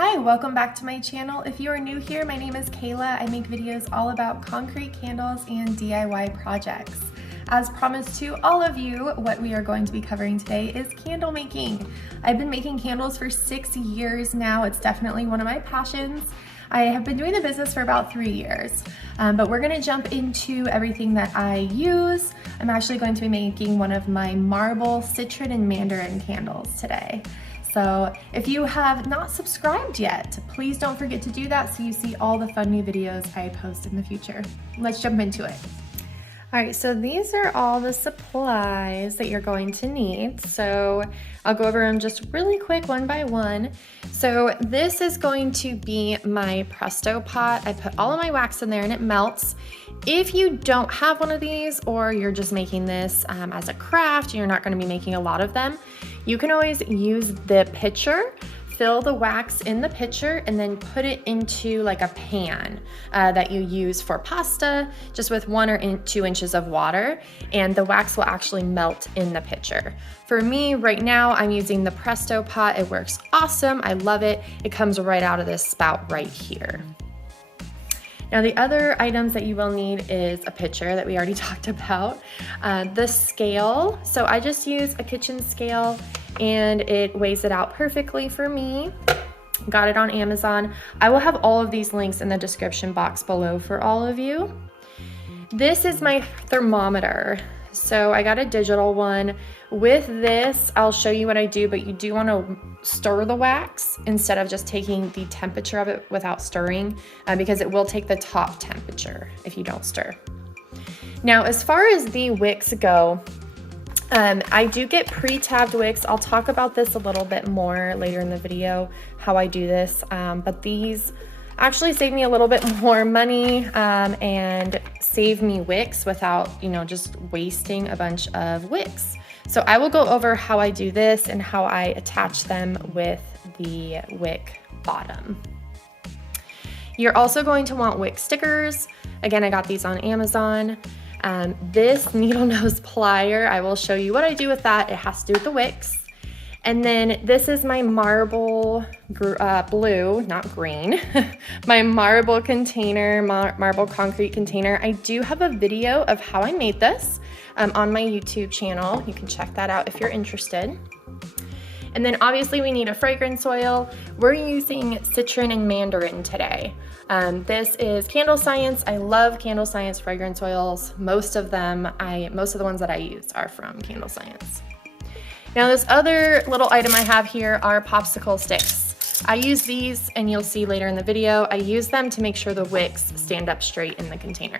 Hi, welcome back to my channel. If you are new here, my name is Kayla. I make videos all about concrete candles and DIY projects. As promised to all of you, what we are going to be covering today is candle making. I've been making candles for 6 years now. It's definitely one of my passions. I have been doing the business for about 3 years, but we're gonna jump into everything that I use. I'm actually going to be making one of my marble, citron, and mandarin candles today. So if you have not subscribed yet, please don't forget to do that so you see all the fun new videos I post in the future. Let's jump into it. All right, so these are all the supplies that you're going to need. So I'll go over them just really quick one by one. So this is going to be my Presto pot. I put all of my wax in there and it melts. If you don't have one of these or you're just making this as a craft, you're not going to be making a lot of them, you can always use the pitcher, fill the wax in the pitcher, and then put it into like a pan that you use for pasta, just with 1 or 2 inches of water, and the wax will actually melt in the pitcher. For me, right now, I'm using the Presto pot. It works awesome. I love it. It comes right out of this spout right here. Now the other items that you will need is a pitcher that we already talked about, the scale. So I just use a kitchen scale and it weighs it out perfectly for me. Got it on Amazon. I will have all of these links in the description box below for all of you. This is my thermometer. So I got a digital one. With this, I'll show you what I do, but you do want to stir the wax instead of just taking the temperature of it without stirring, because it will take the top temperature if you don't stir. Now, as far as the wicks go, I do get pre-tabbed wicks. I'll talk about this a little bit more later in the video, how I do this, but these actually save me a little bit more money and save me wicks without, just wasting a bunch of wicks. So I will go over how I do this and how I attach them with the wick bottom. You're also going to want wick stickers. Again, I got these on Amazon. This needle nose plier, I will show you what I do with that. It has to do with the wicks. And then this is my marble blue, not green, my marble container, marble concrete container. I do have a video of how I made this on my YouTube channel. You can check that out if you're interested. And then obviously we need a fragrance oil. We're using citron and mandarin today. This is Candle Science. I love Candle Science fragrance oils. Most of the ones that I use are from Candle Science. Now this other little item I have here are popsicle sticks. I use these, and you'll see later in the video, I use them to make sure the wicks stand up straight in the container.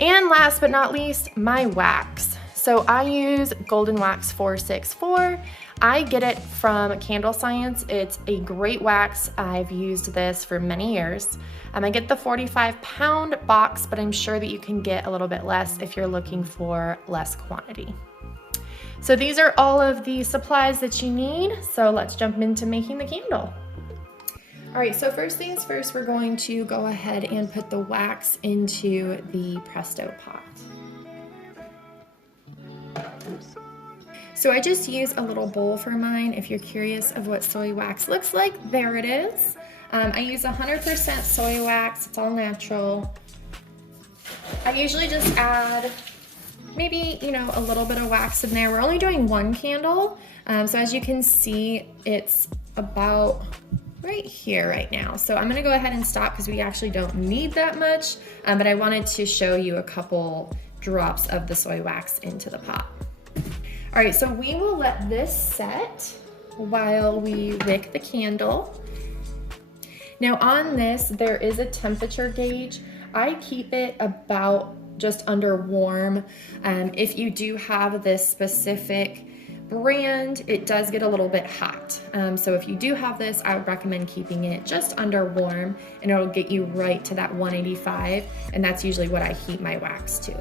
And last but not least, my wax. So I use Golden Wax 464. I get it from Candle Science. It's a great wax. I've used this for many years. I get the 45-pound box, but I'm sure that you can get a little bit less if you're looking for less quantity. So these are all of the supplies that you need. So let's jump into making the candle. All right, so first things first, we're going to go ahead and put the wax into the Presto pot. So I just use a little bowl for mine. If you're curious of what soy wax looks like, there it is. I use 100% soy wax, it's all natural. I usually just add maybe, a little bit of wax in there. We're only doing 1 candle. So as you can see, it's about right here right now. So I'm gonna go ahead and stop because we actually don't need that much, but I wanted to show you a couple drops of the soy wax into the pot. All right, so we will let this set while we wick the candle. Now on this, there is a temperature gauge. I keep it about just under warm. If you do have this specific brand, it does get a little bit hot. So if you do have this, I would recommend keeping it just under warm, and it'll get you right to that 185, and that's usually what I heat my wax to.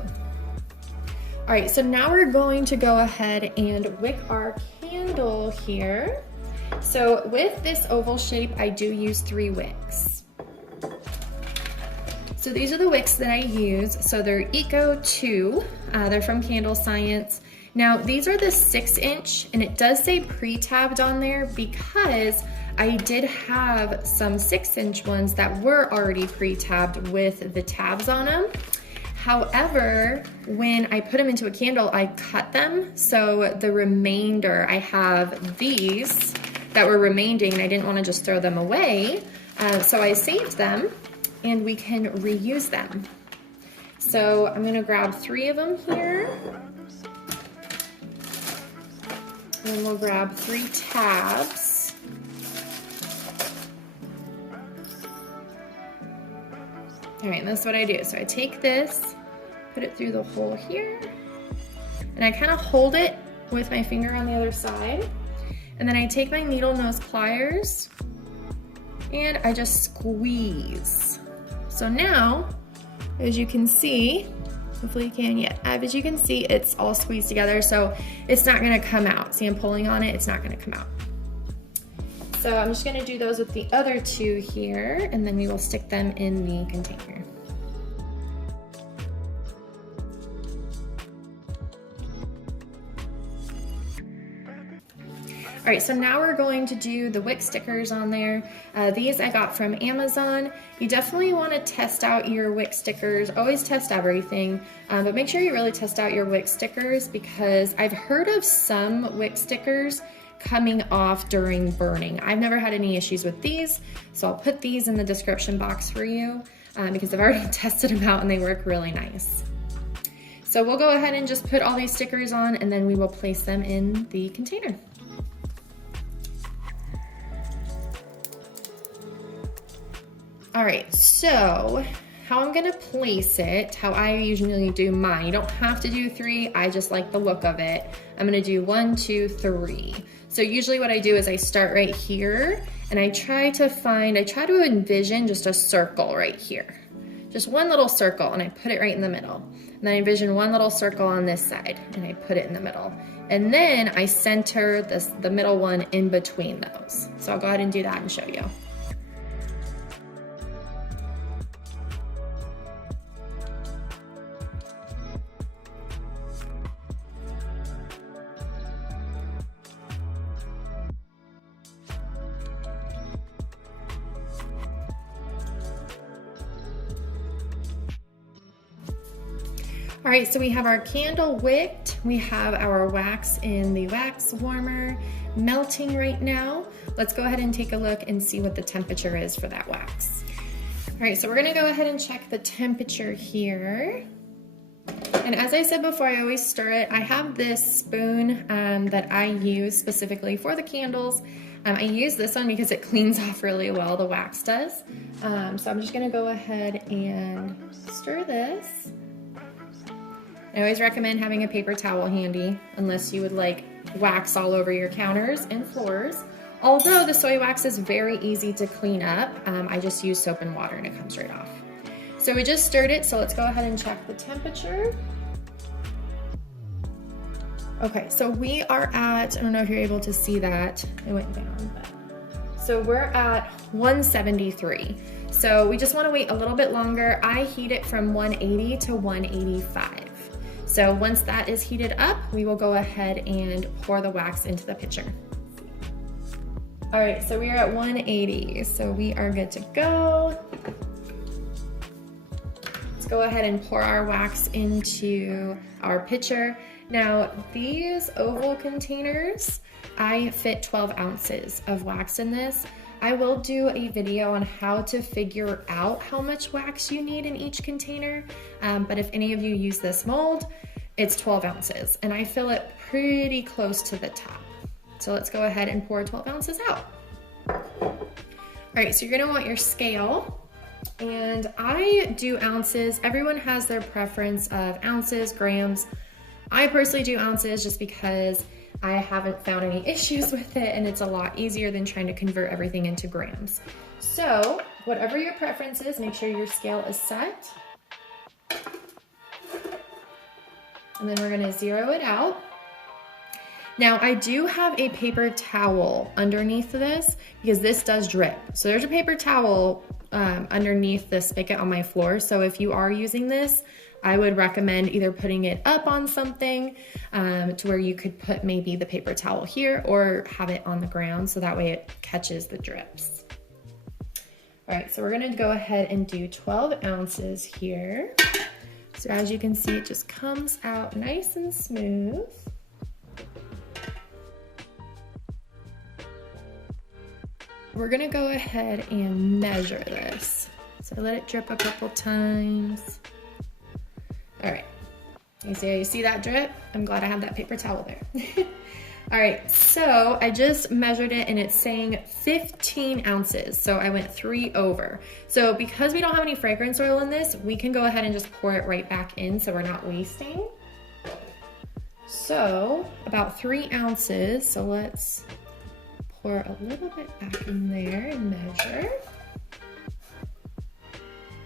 All right, so now we're going to go ahead and wick our candle here. So with this oval shape, I do use 3 wicks. So these are the wicks that I use. So they're Eco 2, they're from Candle Science. Now these are the 6-inch, and it does say pre-tabbed on there because I did have some 6-inch ones that were already pre-tabbed with the tabs on them. However, when I put them into a candle, I cut them. So the remainder, I have these that were remaining and I didn't want to just throw them away. So I saved them and we can reuse them. So I'm gonna grab 3 of them here. And we'll grab 3 tabs. All right, and that's what I do. So I take this, put it through the hole here, and I kind of hold it with my finger on the other side. And then I take my needle nose pliers and I just squeeze. So now, as you can see, hopefully you can, yeah, as you can see, it's all squeezed together, so it's not gonna come out. See, I'm pulling on it, it's not gonna come out. So I'm just gonna do those with the other 2 here, and then we will stick them in the container. All right, so now we're going to do the Wicks stickers on there. These I got from Amazon. You definitely want to test out your Wicks stickers. Always test everything, but make sure you really test out your Wicks stickers, because I've heard of some Wicks stickers coming off during burning. I've never had any issues with these, so I'll put these in the description box for you because I've already tested them out and they work really nice. So we'll go ahead and just put all these stickers on and then we will place them in the container. All right, so how I'm gonna place it, how I usually do mine, you don't have to do 3, I just like the look of it. I'm gonna do 1, 2, 3. So usually what I do is I start right here and I try to envision just a circle right here. Just one little circle and I put it right in the middle. And then I envision one little circle on this side and I put it in the middle. And then I center the middle one in between those. So I'll go ahead and do that and show you. All right, so we have our candle wicked. We have our wax in the wax warmer melting right now. Let's go ahead and take a look and see what the temperature is for that wax. All right, so we're gonna go ahead and check the temperature here. And as I said before, I always stir it. I have this spoon that I use specifically for the candles. I use this one because it cleans off really well, the wax does. So I'm just gonna go ahead and stir this. I always recommend having a paper towel handy unless you would like wax all over your counters and floors. Although the soy wax is very easy to clean up, I just use soap and water and it comes right off. So we just stirred it, so let's go ahead and check the temperature. Okay, so we are at, I don't know if you're able to see that, it went down, but. So we're at 173. So we just wanna wait a little bit longer. I heat it from 180 to 185. So once that is heated up, we will go ahead and pour the wax into the pitcher. All right, so we are at 180, so we are good to go. Let's go ahead and pour our wax into our pitcher. Now, these oval containers, I fit 12 ounces of wax in this. I will do a video on how to figure out how much wax you need in each container, but if any of you use this mold, it's 12 ounces, and I fill it pretty close to the top. So let's go ahead and pour 12 ounces out. All right, so you're gonna want your scale, and I do ounces. Everyone has their preference of ounces, grams. I personally do ounces just because I haven't found any issues with it, and it's a lot easier than trying to convert everything into grams. So whatever your preference is, make sure your scale is set. And then we're gonna zero it out. Now I do have a paper towel underneath this because this does drip. So there's a paper towel underneath the spigot on my floor. So if you are using this, I would recommend either putting it up on something to where you could put maybe the paper towel here or have it on the ground so that way it catches the drips. All right, so we're gonna go ahead and do 12 ounces here. So as you can see, it just comes out nice and smooth. We're gonna go ahead and measure this. So let it drip a couple times. All right, you see that drip? I'm glad I have that paper towel there. All right, so I just measured it and it's saying 15 ounces. So I went 3 over. So because we don't have any fragrance oil in this, we can go ahead and just pour it right back in so we're not wasting. So about 3 ounces. So let's pour a little bit back in there and measure.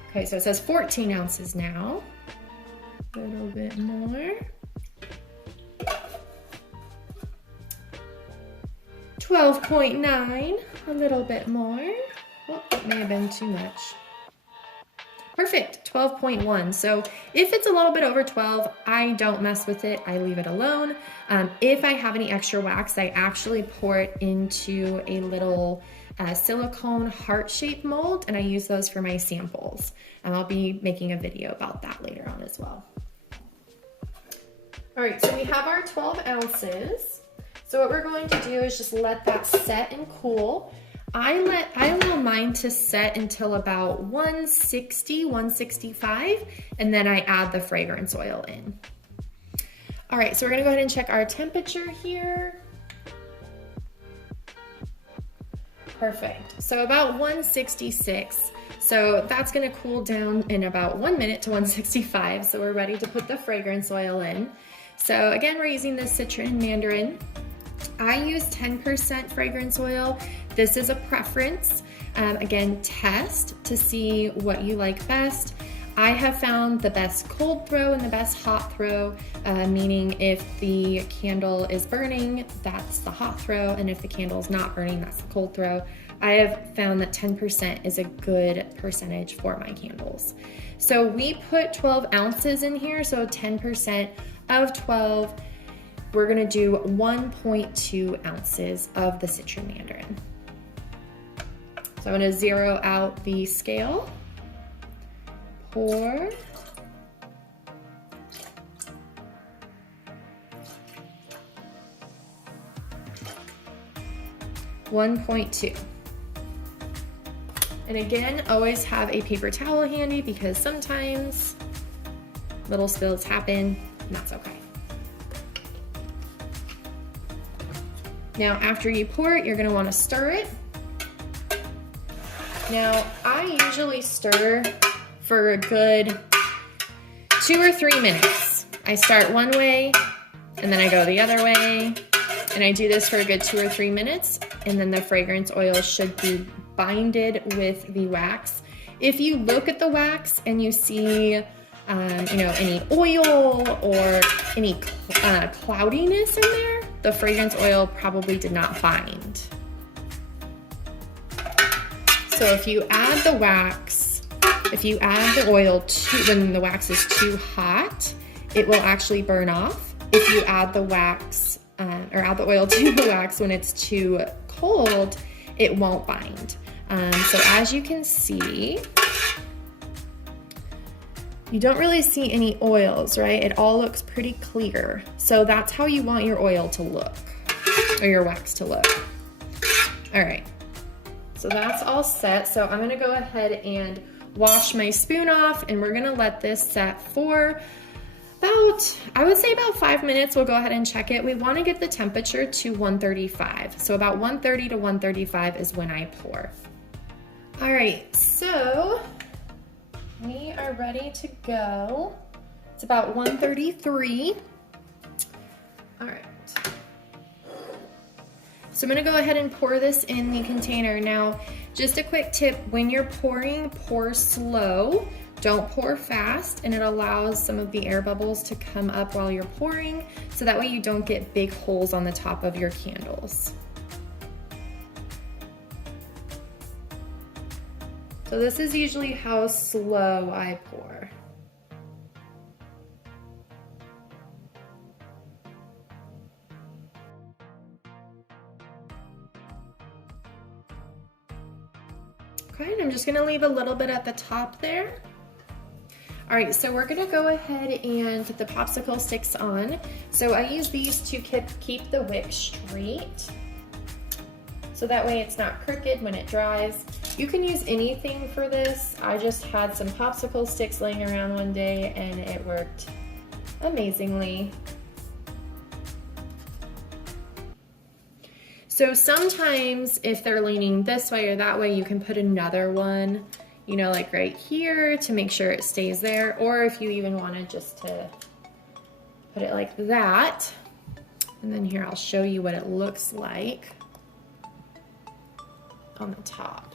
Okay, so it says 14 ounces now. A little bit more. 12.9, a little bit more. Oh, that may have been too much. Perfect, 12.1. So if it's a little bit over 12, I don't mess with it, I leave it alone. If I have any extra wax, I actually pour it into a little silicone heart-shaped mold, and I use those for my samples. And I'll be making a video about that later on as well. All right, so we have our 12 ounces. So what we're going to do is just let that set and cool. I allow mine to set until about 160, 165, and then I add the fragrance oil in. All right, so we're gonna go ahead and check our temperature here. Perfect, so about 166. So that's gonna cool down in about 1 minute to 165. So we're ready to put the fragrance oil in. So again, we're using the citron and mandarin. I use 10% fragrance oil. This is a preference. Again, test to see what you like best. I have found the best cold throw and the best hot throw, meaning if the candle is burning, that's the hot throw, and if the candle is not burning, that's the cold throw. I have found that 10% is a good percentage for my candles. So we put 12 ounces in here, so 10% of 12. We're gonna do 1.2 ounces of the citron mandarin. So I'm gonna zero out the scale, pour, .2. And again, always have a paper towel handy because sometimes little spills happen, and that's okay. Now, after you pour it, you're gonna wanna stir it. Now, I usually stir for a good 2 or 3 minutes. I start one way, and then I go the other way, and I do this for a good 2 or 3 minutes, and then the fragrance oil should be binded with the wax. If you look at the wax and you see any oil or any cloudiness in there, the fragrance oil probably did not bind. So if you add the wax, if you add the oil when the wax is too hot, it will actually burn off. If you add the wax or add the oil to the wax when it's too cold, it won't bind. So as you can see, you don't really see any oils, right? It all looks pretty clear. So that's how you want your oil to look, or your wax to look. All right, so that's all set. So I'm gonna go ahead and wash my spoon off, and we're gonna let this set for about, I would say about 5 minutes. We'll go ahead and check it. We wanna get the temperature to 135. So about 130 to 135 is when I pour. All right, so we are ready to go. It's about 133. All right. So I'm gonna go ahead and pour this in the container. Now, just a quick tip, when you're pouring, pour slow. Don't pour fast, and it allows some of the air bubbles to come up while you're pouring, so that way you don't get big holes on the top of your candles. So this is usually how slow I pour. Okay, and I'm just gonna leave a little bit at the top there. All right, so we're gonna go ahead and put the popsicle sticks on. So I use these to keep the wick straight, so that way it's not crooked when it dries. You can use anything for this. I just had some popsicle sticks laying around one day and it worked amazingly. So sometimes if they're leaning this way or that way, you can put another one, you know, like right here to make sure it stays there. Or if you even wanted just to put it like that. And then here, I'll show you what it looks like on the top.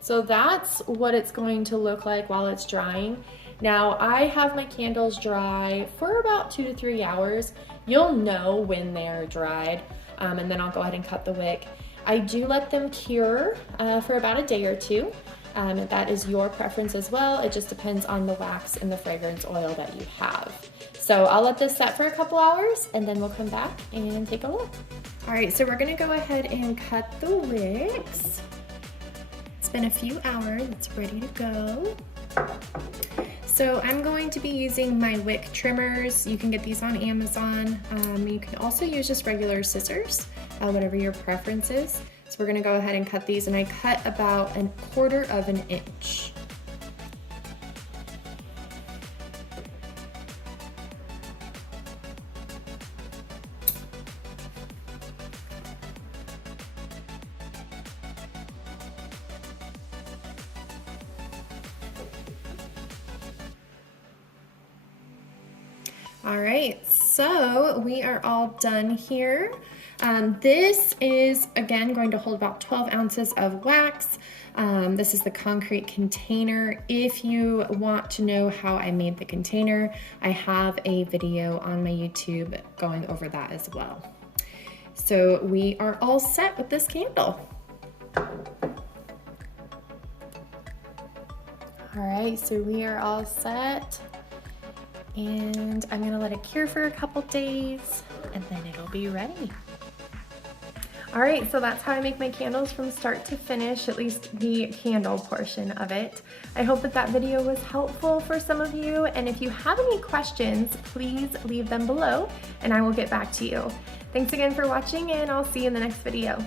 So that's what it's going to look like while it's drying. Now I have my candles dry for about 2 to 3 hours. You'll know when they're dried. And then I'll go ahead and cut the wick. I do let them cure for about a day or two. That is your preference as well. It just depends on the wax and the fragrance oil that you have. So I'll let this set for a couple hours and then we'll come back and take a look. All right, so we're gonna go ahead and cut the wicks. It's been a few hours, it's ready to go. So I'm going to be using my wick trimmers. You can get these on Amazon. You can also use just regular scissors, whatever your preference is. So we're gonna go ahead and cut these, and I cut about 1/4 of an inch. All right, so we are all done here. This is, again, going to hold about 12 ounces of wax. This is the concrete container. If you want to know how I made the container, I have a video on my YouTube going over that as well. So we are all set with this candle. All right, so we are all set. And I'm gonna let it cure for a couple days and then it'll be ready. All right, so that's how I make my candles from start to finish, at least the candle portion of it. I hope that video was helpful for some of you, and if you have any questions, please leave them below and I will get back to you. Thanks again for watching, and I'll see you in the next video.